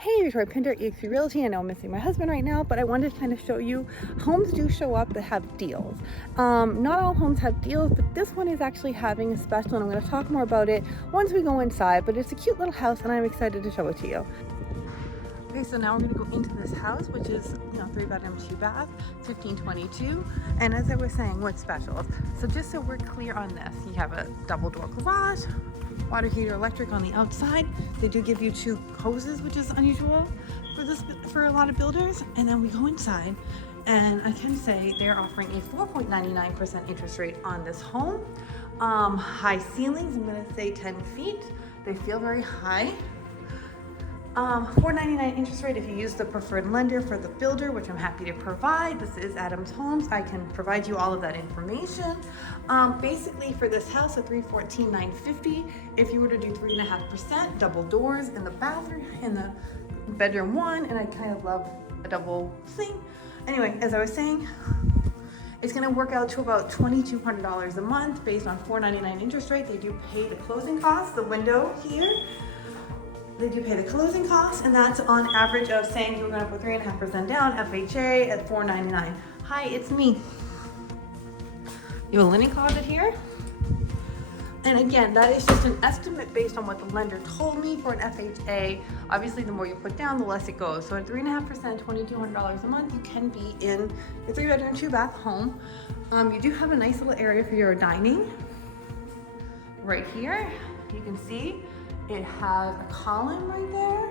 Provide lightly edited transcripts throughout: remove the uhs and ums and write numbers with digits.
Hey, Victoria Pinder, EXP Realty. I know I'm missing my husband right now, but I wanted to kind of show you homes do show up that have deals. Not all homes have deals, but this one is actually having a special, and I'm going to talk more about it once we go inside. But it's a cute little house, and I'm excited to show it to you. Okay, so now we're going to go into this house, which is 3-bedroom, 2-bath, 1522. And as I was saying, what's special? So just so we're clear on this, you have a double door garage, water heater, electric on the outside. They do give you 2 hoses, which is unusual for a lot of builders. And then we go inside, and I can say they're offering a 4.99% interest rate on this home. High ceilings, I'm going to say 10 feet. They feel very high. 4.99 interest rate if you use the preferred lender for the builder, which I'm happy to provide. This is Adams Homes. I can provide you all of that information. Basically for this house, a $314,950. If you were to do 3.5%, double doors in the bathroom, in the bedroom 1, and I kind of love a double thing. Anyway, as I was saying, it's going to work out to about $2,200 a month based on 4.99 interest rate. They do pay the closing costs, the window here. They do pay the closing costs, and that's on average of saying you're going to put 3.5% down, FHA at $499. Hi, it's me. You have a linen closet here. And again, that is just an estimate based on what the lender told me for an FHA. Obviously, the more you put down, the less it goes. So at 3.5%, $2,200 a month, you can be in your 3-bedroom, 2-bath home. You do have a nice little area for your dining. Right here, you can see it has a column right there.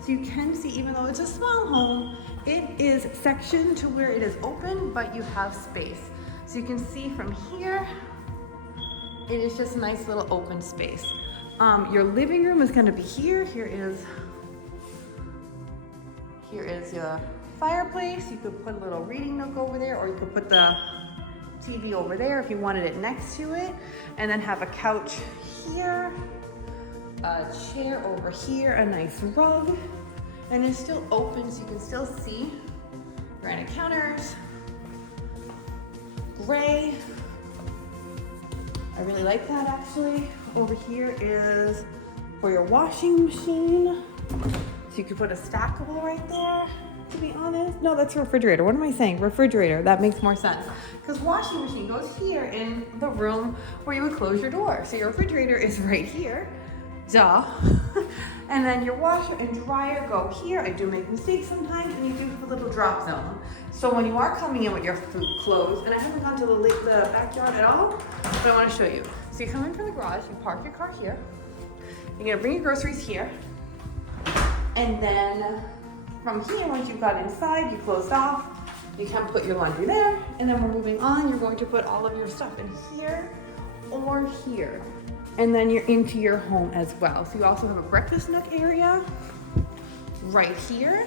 So you can see, even though it's a small home, it is sectioned to where it is open, but you have space. So you can see from here, it is just a nice little open space. Your living room is gonna be here. Here is your fireplace. You could put a little reading nook over there, or you could put the TV over there if you wanted it next to it, and then have a couch here, a chair over here, a nice rug, and it's still open, so you can still see granite counters, gray. I really like that actually. Over here is for your washing machine, so you could put a stackable right there. To be honest, no, that's a refrigerator. What am I saying? Refrigerator. That makes more sense, because washing machine goes here in the room where you would close your door. So your refrigerator is right here. Duh. And then your washer and dryer go here. I do make mistakes sometimes, and you do have a little drop zone. So when you are coming in with your food clothes, and I haven't gone to the backyard at all, but I want to show you. So you come in from the garage, you park your car here. You're gonna bring your groceries here, and then from here, once you've got inside, you closed off, you can put your laundry there, and then we're moving on. You're going to put all of your stuff in here or here. And then you're into your home as well. So you also have a breakfast nook area right here.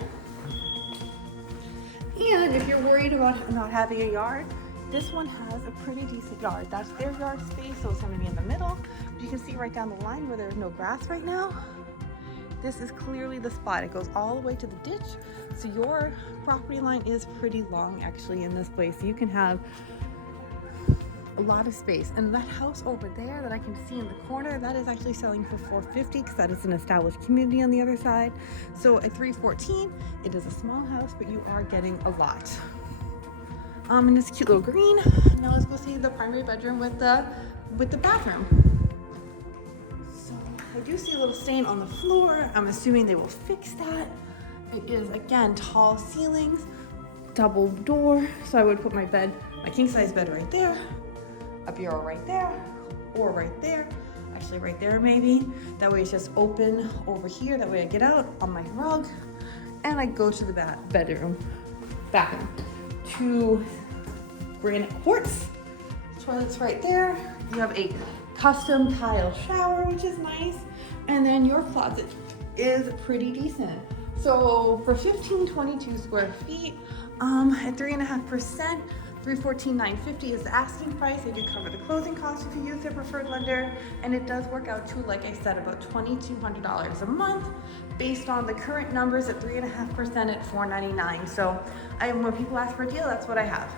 And if you're worried about not having a yard, this one has a pretty decent yard. That's their yard space, so it's gonna be in the middle. But you can see right down the line where there's no grass right now. This is clearly the spot. It goes all the way to the ditch. So your property line is pretty long actually in this place. So you can have a lot of space. And that house over there that I can see in the corner, that is actually selling for $450 because that is an established community on the other side. So at $314, it is a small house, but you are getting a lot. And this cute little green. Now let's go see the primary bedroom with the bathroom. So I do see a little stain on the floor. I'm assuming they will fix that. It is, again, tall ceilings, double door. So I would put my king size bed right there, a bureau right there, or right there. Actually right there maybe. That way it's just open over here. That way I get out on my rug and I go to the bathroom. 2 granite quartz. Toilets right there. You have a custom tile shower, which is nice. And then your closet is pretty decent. So for 1522 square feet, at 3.5%, $314,950 is the asking price. They do cover the closing costs if you use their preferred lender, and it does work out to, like I said, about $2,200 a month based on the current numbers at 3.5% at $499. So when people ask for a deal, that's what I have.